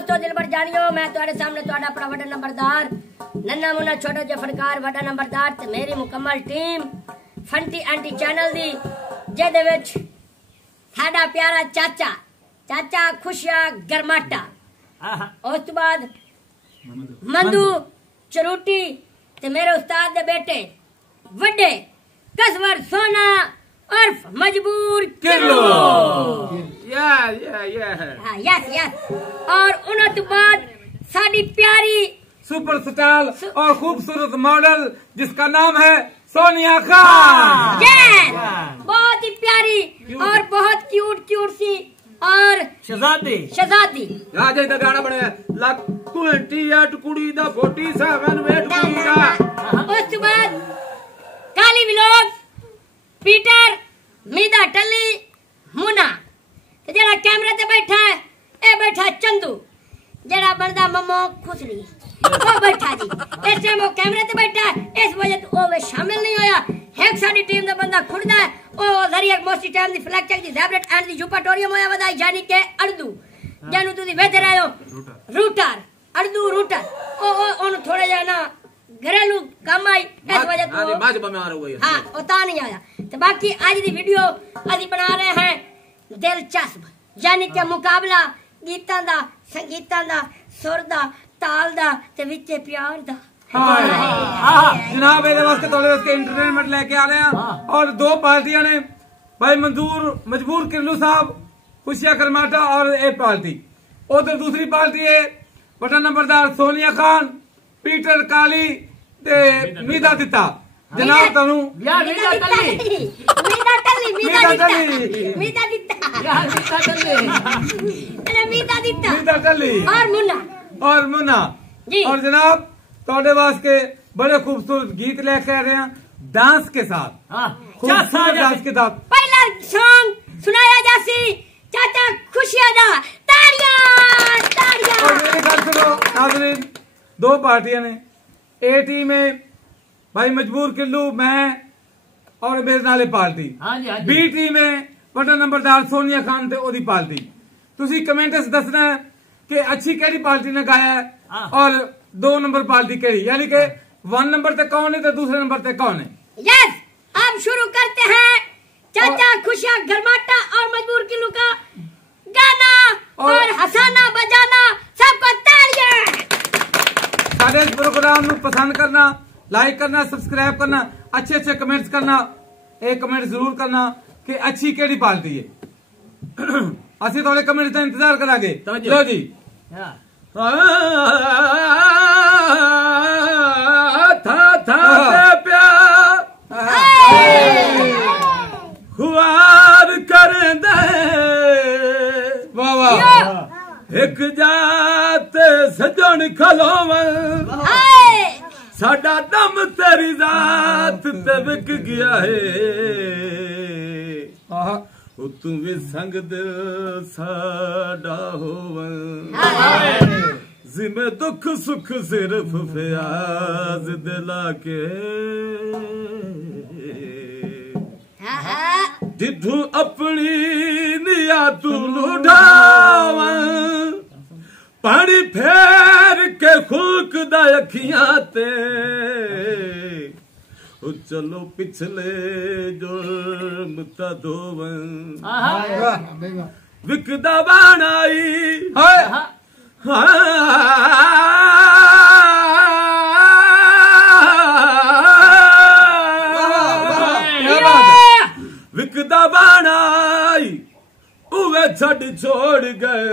दोस्तों दिलबर जानियो मैं तुम्हारे सामने तुम्हारा अपना वड्डा नंबरदार नन्ना मुन्ना छोटा जिहा फनकार वड्डा नंबरदार ते मेरी मुकम्मल टीम फंटी एंटी चैनल दी जेदे विच साडा प्यारा चाचा खुशिया गरमाटा उस तो बाद मंदू चरूटी ते मेरे उस्ताद दे बेटे वड्डे कसवर सोना उर्फ मजबूर किलो यस और उन्हों तो बाद साडी प्यारी सुपरस्टार और खूबसूरत मॉडल जिसका नाम है सोनिया खान। बहुत ही प्यारी और बहुत क्यूट सी और शहजादी राजे दा गाना बने लक 28 कुड़ी दा 47 वेट कुड़ी दा। उस तो बाद काली विलोक पीटर मीदा टल्ली मुना ते जेड़ा कैमरे ते बैठा है ए बैठा चंदू जेड़ा बनदा मम्मो खुसरी वो बैठा जी इस टाइम वो कैमरे ते बैठा है इस वजह तो वो शामिल नहीं होया। एक साडी टीम दा बंदा खुड़दा है ओ जरिया मोस्टी टाइम दी फ्लैग चेक दी जैबरेट एंड दी जुपाटोरियम होया वदा यानी के अड़दू जानू तुसी वेते रहे हो रूटर अड़दू रूटर ओ ओन थोड़े जा ना घरेलू काम आई इस वजह तो माज बीमार हो गई। हां उता नहीं आया। तो बाकी आज दी वीडियो असी बना रहे हैं दिलचस्प यानी कि मुकाबला गीतां दा संगीतां दा सुर दा ताल दा ते विचे प्यार दा। जनाब मेरे वास्ते थोड़े उसके एंटरटेनमेंट लेके आ रहे हैं और दो पार्टियां ने भाई मजबूर किल्लू साहब खुशिया करमाटा और एक पार्टी उधर दूसरी पार्टी है वड्डा नंबरदार सोनिया खान पीटर काली ते मीदा दिता। जनाब तनु मीदा टल्ली और मुन्ना और जनाब थोड़े वास्ते बड़े खूबसूरत गीत लेके आ रहे हैं डांस के साथ खूबसूरत डांस के साथ। पहला सॉन्ग सुनाया जासी चाचा खुशियां दा ताड़ियां। और मेरी गल सुनो नाज़रीन दो पार्टियां ने ए टीम में भाई मजबूर किल्लू मैं और मेरे नाले पार्टी बी टीम में वड्डा नंबरदार सोनिया खान ते ओदी पार्टी। तुसी कमेंट च दसना है कि अच्छी केड़ी पार्टी ने गाया है और 2 नंबर पार्टी केड़ी यानी कि 1 नंबर ते कौन है तो दूसरे नंबर ते कौन है। यस अब शुरू करते हैं चाचा खुशियां गरमाटा और मजबूर किल्लू का गाना और हंसाना बजाना सबको तालियां। सारे प्रोग्राम नू पसंद करना लाइक करना सब्सक्राइब करना अच्छे कमेंट्स करना एक कमेंट जरूर करना कि अच्छी केड़ी पार्टी है। असि थोड़े कमेंट का इंतजार करांगे। लो जी था प्यार खुआर कर दे वाह एक जात सजन खलोवन साडा दम तेरी जात ते विक गया है तू भी संग दिल साडा होवन जिमे दुख सुख सिर्फ फयाज दिला के दिधू अपनी निया तू लुढ़ावन पानी फेर के खुल्क दा अखियां ते चलो पिछले जुर्म ता धोवन विकदा बाणाई विकदा बाणाई उवे छड़ छोड़ गए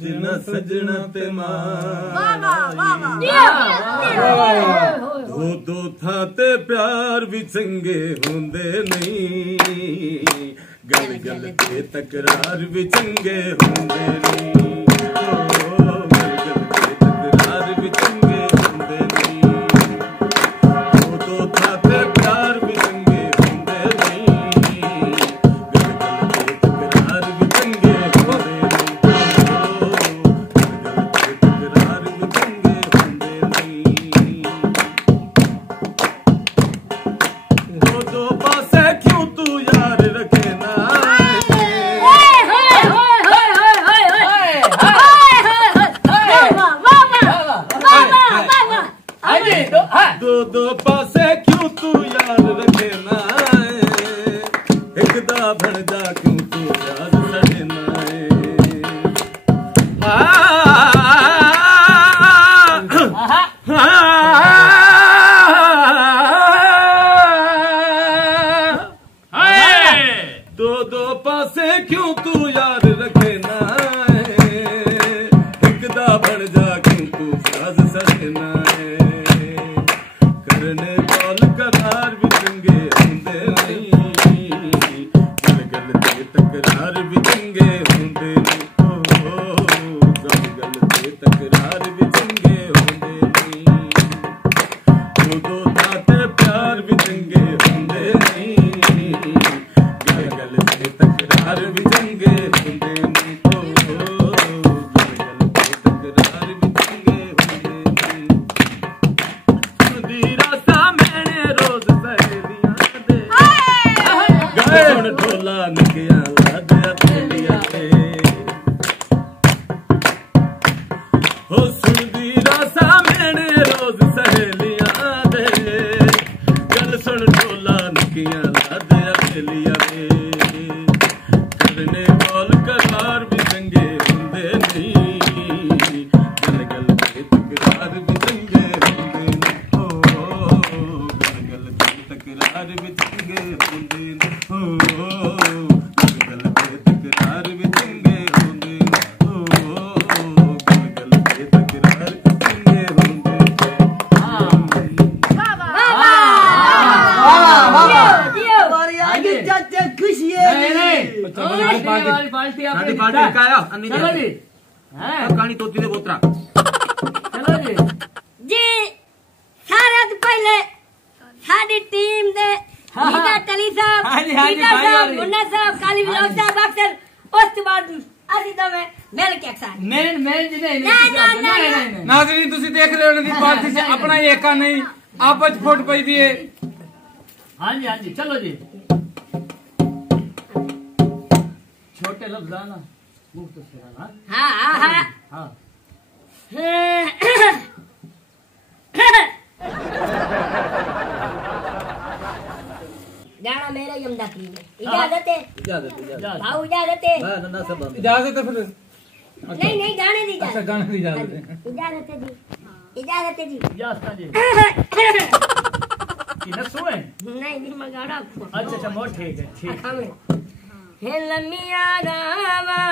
जिना सजना ते दो था ते प्यार भी चंगे होंदे नहीं गल गल ते तकरार भी चंगे होंदे नहीं गल ते तकरार भी चंगे होंदे नहीं दो था ते प्यार भी चंगे होंदे नहीं गल गल ते तकरार भी चंगे होंदे दो पासे क्यों तू यार रखे ना एक दा बन जा क्यों तू याद रखे ना दो पासे क्यों तू यार रखे ना एक दा बन जा क्यों तू साज सजना करने बोल करार भी चंगे होंदे नहीं गल गल ते तकरार भी चंगे होंदे नहीं गल गल ते तकरार भी चंगे होंदे नहीं दो दाते प्यार भी चंगे होंदे नहीं गल गल ते तकरार भी चंगे होंदे नहीं गल गल ते तकरार भी चंगे होंदे नहीं दीरा सा मैंने रोज सहेलियां दे गए हुण ढोला निकिया लादिया तेलिया ते हो सुन दीरा सा मैंने रोज सहेलियां दे गल सुन ढोला निकिया लादिया तेलिया ते करने बोल करार भी चंगे होंदे नहीं गल गल ते तकरार भी चंगे होंदे नहीं गल गल ते तकरार भी चंगे होंदे नहीं गल गल ते तकरार भी चंगे होंदे गल गल ते तकरार भी चंगे होंदे हमारी आज चाचा खुशी है। बाल्टी चलो जी कहानी तोती दे बोतरा चलो जी जी सारे तो पहले साडी टीम दे मीदा टली साहब पीटर साहब मुन्ना साहब काली विलोक साहब अक्सर उस तो बाद ਅਸੀਂ ਦੋਵੇਂ ਮਿਲ ਕੇ ਅਕਸਰ मैं जी नहीं नाज़रीन तुसी देख रहे हो ना पार्टी से अपना ही एका नहीं आपस फुट पई दी है हाँ जी चलो जी छोटे लफ्ज आना मुफ्त से ना हाँ हाँ हाँ हाँ गाना मेरा ही हमदा की इजाजत है भाऊ इजाजत है इजाजत है फिर नहीं गाने दी अच्छा गाने की इजाजत है इजाजत है जी इजाजत है जी जास्ता जी कि न सोए नहीं मैं गाना अच्छा मोर ठीक है ठीक हे लमिया रामा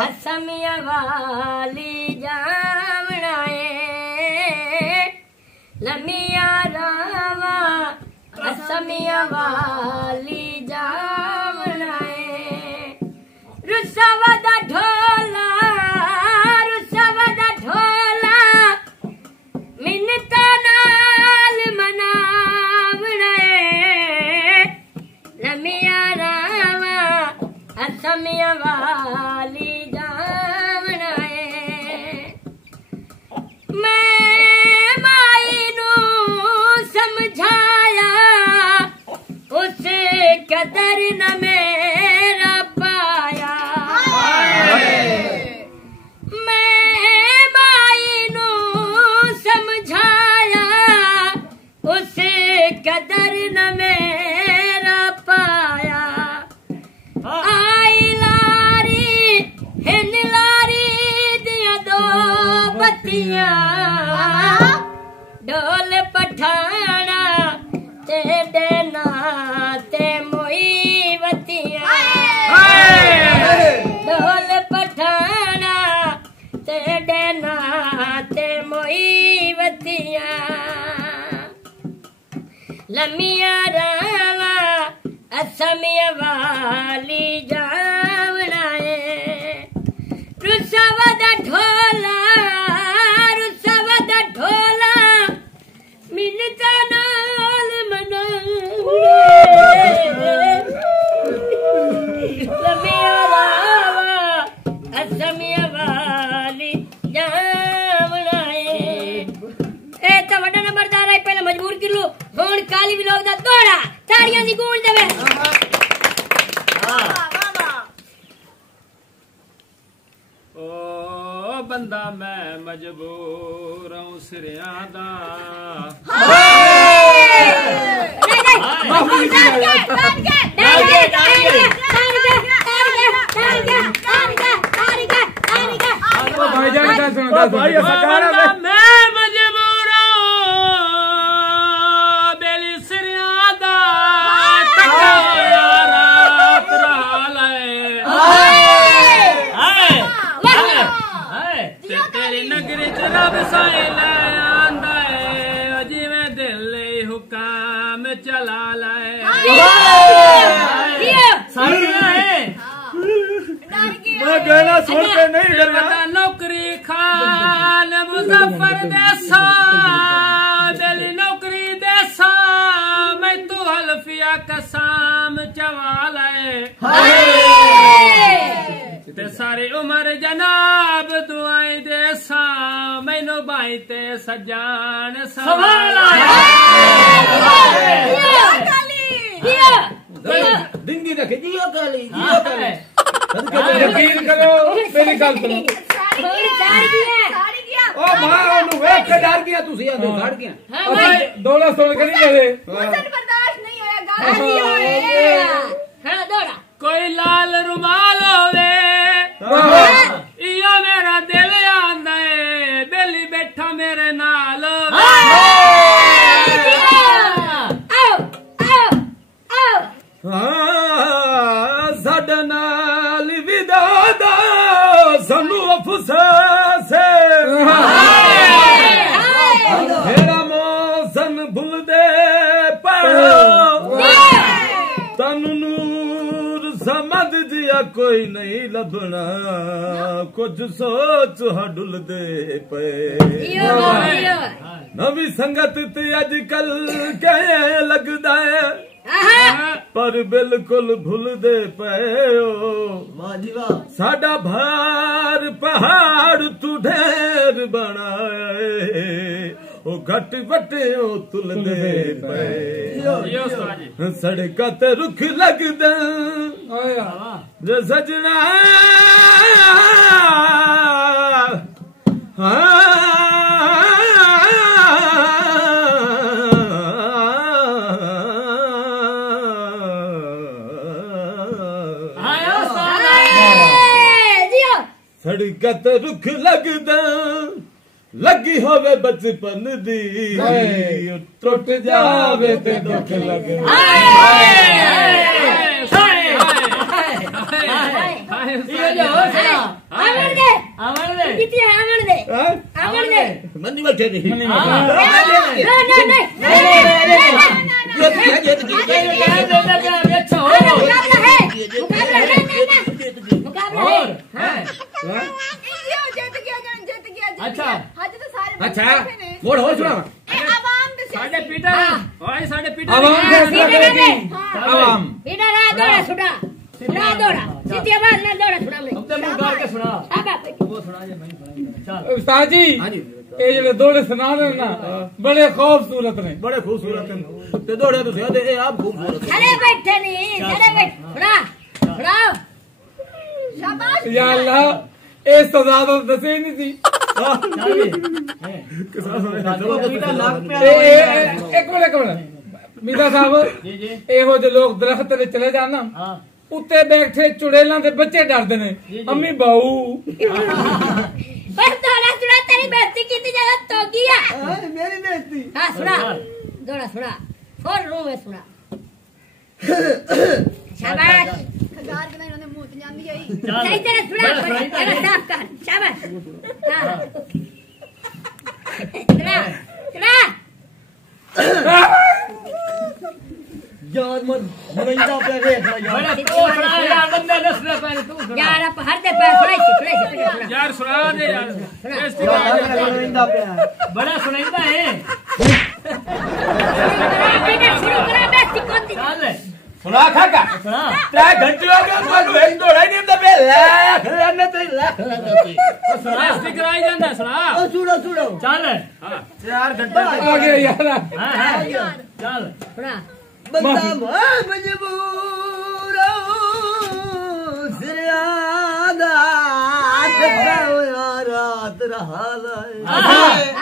असमिया वाली जावनाए लमिया रामा असमिया वाली जावनाए रुसवदा ढोला मिन्नता नाल मनावनाए लमिया रामा असमिया वाली जावनाए मैं माई नू समझाया उसे कदर न मेरा पाया मैं माई नू समझाया उसे कदर न मेरा पाया आई लारी हिन लारी दिया दो बत्तियां ढोल पठाना तेरे नाते मोई बत्तियां ढोल पठाना तेरे नाते मोई बत्तियां लमिया रावा असमिया वाली जावनाए रुसवदा ढोला मिन्नता नाल मनावे लमिया रावा असमिया वाली जावनाए ए तो वड्डा नंबरदार है पहले मजबूर कर लो हुण काली विलोक दा दौड़ा तालियां दी गूंज देवे ओ बंदा मैं मजबूर हूँ सिरिया दा मैं मजबूर बेली सिरिया दा रात तेरी नगरी च रब साए आंदा है जिवें दिल हुकाम चला लाए मैं कहना सुन के नहीं डरना नौकरी खान मुजफ्फर देसा दिली नौकरी देसा मैं तू हल्फिया कसाम चवाले ते सारी उम्र जनाब दुआई देसा मैनू बाई ते सजान सवाला जिंदगी रखे जियो काली जियो काली यकीन करो मेरी गल सुनो ओ मां ओनू वेख के डर गया तुसी आंदे खड़ गया दौड़ा सुन के नहीं डरे बर्दाश्त नहीं होएगा हां दौड़ा कोई लाल रुमाल होवे इयो मेरा दिल आंदा है बेली बैठा मेरे नाल साडे नाल विदा दा सानू अफसोस मेरा मौसम भुल दे पड़ो तनु नूर समझ दिया कोई नहीं लभना कुछ सोच हडुल दे पे नवी संगत ते अजकल कह लगदा है पर बिल्कुल भूल दे पयो साडा भार पहाड़ तू ढेर बनाए ओ घट वटे ओ तुल दे पे सड़का ते रुख लगदा जे सजना सड़कत रुख लगदा लगी होवे बचपन दी टुट जावे ते दुख लगे मंदी बैठे नहीं अच्छा अच्छा मोड़ हो सुना साडे पीटर ओए साडे पीटर आवाम पीटर आ दौड़ा सुना दौड़ा सीधी आवाज में दौड़ा सुना मैं अब तो मुंह गाल के सुना वो सुना जे मैं सुनाऊंगा चल उस्ताद जी ये जो दौड़े सुना रहे ना बड़े खूबसूरत ने बड़े खूबसूरत हैं ते दौड़े तो से ए आप खूबसूरत अरे बैठे नहीं अरे बैठ सुना सुनाओ शाबाश या अल्लाह ए सजा तो दसे ही नहीं थी एक मिनट मीता साहब ਇਹੋ ਜਿਹੇ ਲੋਕ ਦਰਖਤ ਤੇ ਚਲੇ ਜਾਣ ਨਾ ਉੱਤੇ ਬੈਠੇ ਚੁੜੇਲਾਂ ਦੇ ਬੱਚੇ ਡਰਦੇ ਨੇ ਅੰਮੀ ਬਾਊ बस दौड़ा सुना तेरी बेइज्जती की जगह तो किया मेरी बेइज्जती हां सुना दौड़ा सुना फुल रूम में सुना शाबाश हजार के इन्होंने मुंह ते जांदी आई सही तरह सुना तेरा साफ कर शाबाश हां सुना सुना यार मन मरैंदा पे रे बड़ा तो सुना यार बंदे नस्ल पे तू सुना यार आप हर दे पे सुना यार सुना दे यार मरैंदा पे बड़ा सुनाइंदा है शुरू करा बेइज्जती कौन दी चल सुना खाका सुना 3 घंटे हो गए तो एक दौड़ा नहीं तो बे लाख रहने ते लाख सुना स्पीकर आई जांदा सुना ओ सुनो सुनो चल 4 घंटे आ गया यार हां चल सुना बंदा मजबूर सिरियादा यारा तेरा हाल आए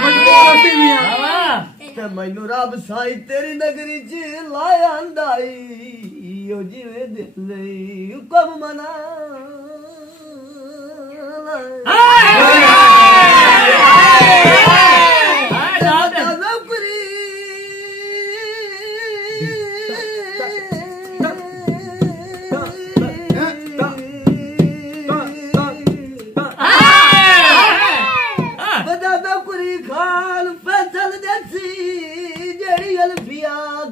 मजबूती भी है ते मैनू रब साई तेरी नगरी च लाया अंदाई ओ जिवे दिल हुक्म मना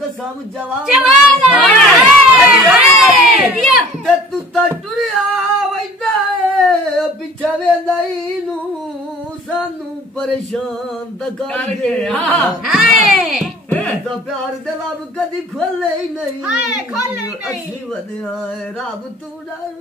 कसम जवान ते तू ता टुरिया वैदा पिछा वेंदा इनू सानू परेशान ता कर गया ता प्यार दे लब कदी खोले ही नहीं अस्सी वधिया रब तू डर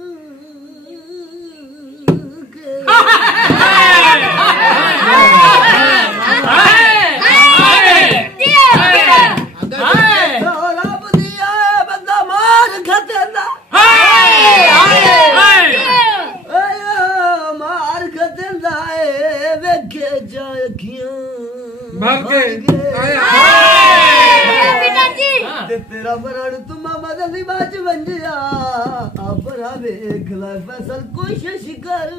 तेरा मरण तुम मदनी बाज बन जा अपना वेख ला फसल कोशिश कर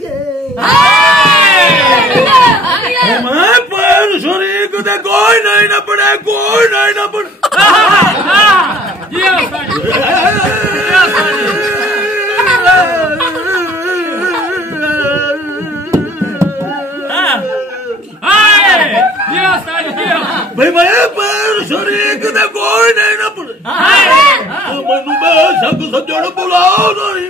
के मैं पैर शरीक दे कोई नहीं ना पड़े कोई नहीं ना पड़े भाई मैं पैर शरीक दे कोई नहीं ना पड़े मैनू बेशक सजण बुलाओ नहीं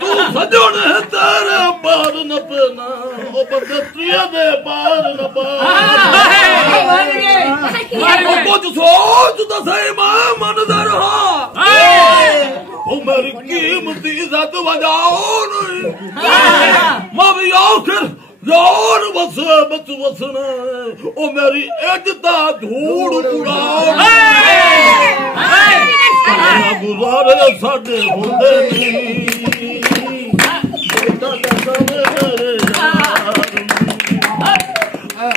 तू सजण है तेरे पार न पेना ओ बदतिया दे पार न पार कुछ सोच तो सही मां मनदर हा ओ मेरी कीमती इज्जत बजाओ नहीं मैं भी आखिर यार बस बस वसना ओ मेरी इज्जता धूड़ उड़ाओ गुजारे साडे होंदे नहीं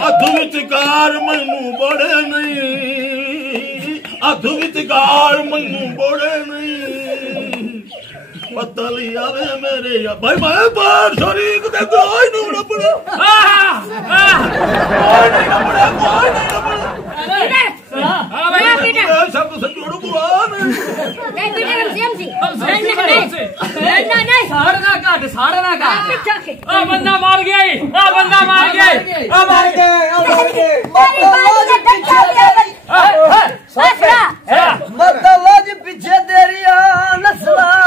अध विचकार मैनू बड़े नहीं अध विचकार मैनू बड़े नहीं पता लिया वे मेरे या भाई मैं बाहर शरीक दे कोई नहीं ना पड़े कोई नहीं ना पड़े कोई नहीं ना पड़े सब संजोड़ बुआन नहीं बेटा हम नहीं साड़ना का आ बंदा मार गया मतलब पीछे तेरी नस्लां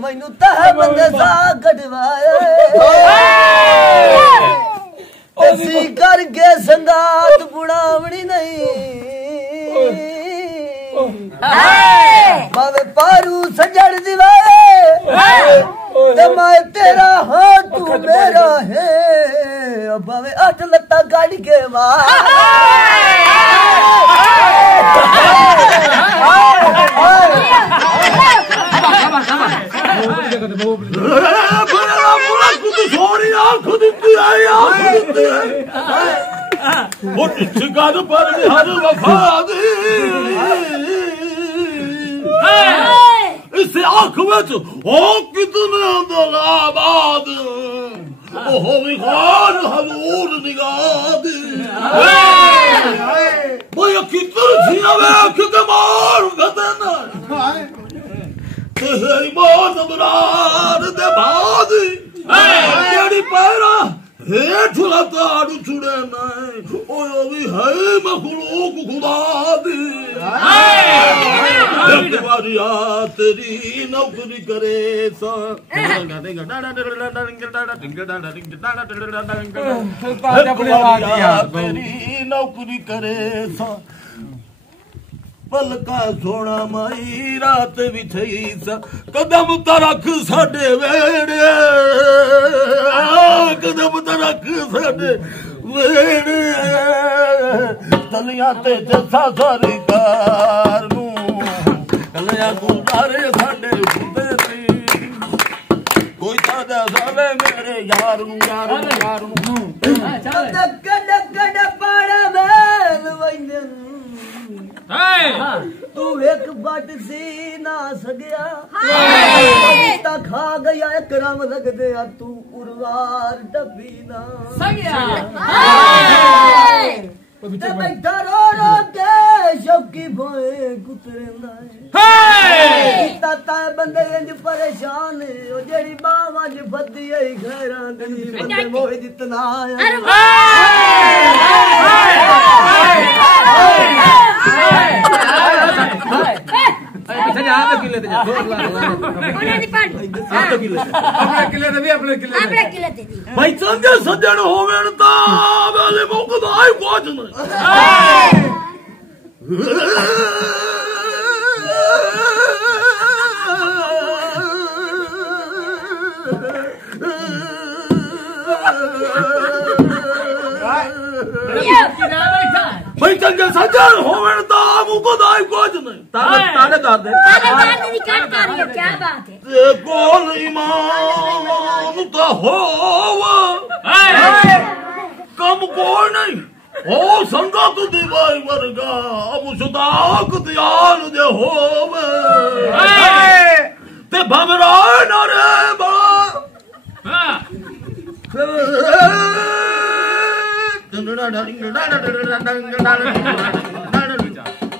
मैनू तह बंदे सा कटवाए सी करके संगात बुढ़ावनी नहीं भावे पारू सजड़ दिवाए मैं तेरा हाँ तू मेरा है भावे 8 लत्ता गाड़ी के इस आंख विच हो कितने दलाबाद ओहो भी खान हजूर निगाह बोय कितर जिया वेख के मार गदन तेरी मौत बरार दे बाद जेड़ी पैरा हेठ लताड़ू छुड़े नहीं ओ भी है मखलूक खुदा दी तेरी नौकरी करे तेरी नौकरी करे पलका सोना माई रात भी थई सा कदम त रख साडे वेड़े कदम त रख साडे वेड़े तलियां ते जसा सरकार नू कलियां गुजारे साडे हुंदे नहीं कोई सादा सावे मेरे यार नू कड़ पाड़ा बैल वंजन तू एक बट सी ना सगया ता खा गया करम लग दे तू उर्वार डबी ना सगया ते बैठा रो रो के शौकी भोए कुतरेंदा है ता बंदे इंज परेशान ओ जेड़ी बावां च फदी है घरां दी बंदे मोह जितना भाई चंगे सज्जन होवेन ता वेले मुकदा ही कुछ नहीं भाई चंगे सज्जन होवेन ता मुकदा ही कुछ नहीं ताले कर दे क्या बात है कोल ईमान ता होवा कम कोई नहीं हो संगा तू दीवाई वर्गा मुश्ताक दयाल दे होवे ते भवरा न रे बा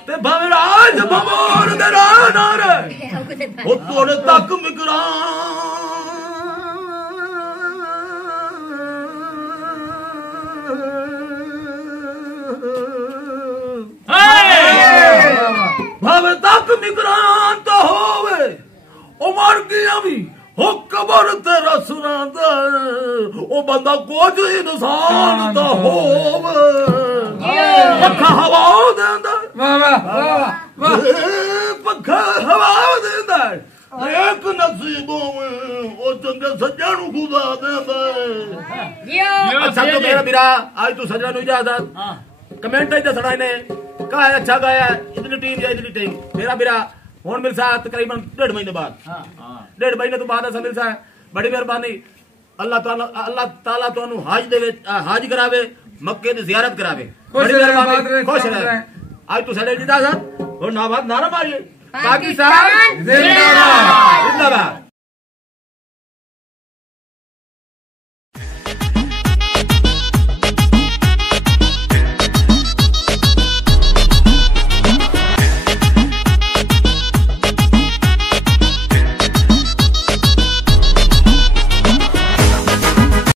ते भवराज भमोर दे ना रे ओ तोड़े तक मिकरा भावे तक मिकरान तो होवे ओ मर गया भी हो कबर तेरा सुनांदा ओ बंदा कुछ इंसान तो होवे पक्का हवा देंदा वाह वाह वाह वाह पक्का हवा देंदा एक नसीबों में ओ चंगे सज्जन खुदा देंदा अच्छा तो मेरा बिरा आज तू सज्जन हो इजाजत कमेंट है दसड़ा ने कहा है अच्छा गाया इतनी टीम या इतनी टीम मेरा बिरा हुन मिलसा तकरीबन 1.5 महीने बाद 1.5 महीने तो बाद असा मिलसा बड़ी मेहरबानी अल्लाह ताला तुहानू हज दे विच हज करावे मक्के दी जियारत करावे बड़ी मेहरबानी खुश रहे आज तू साडे इजाजत और नाबाद नारा मारिए पाकिस्तान जिंदाबाद जिंदाबाद।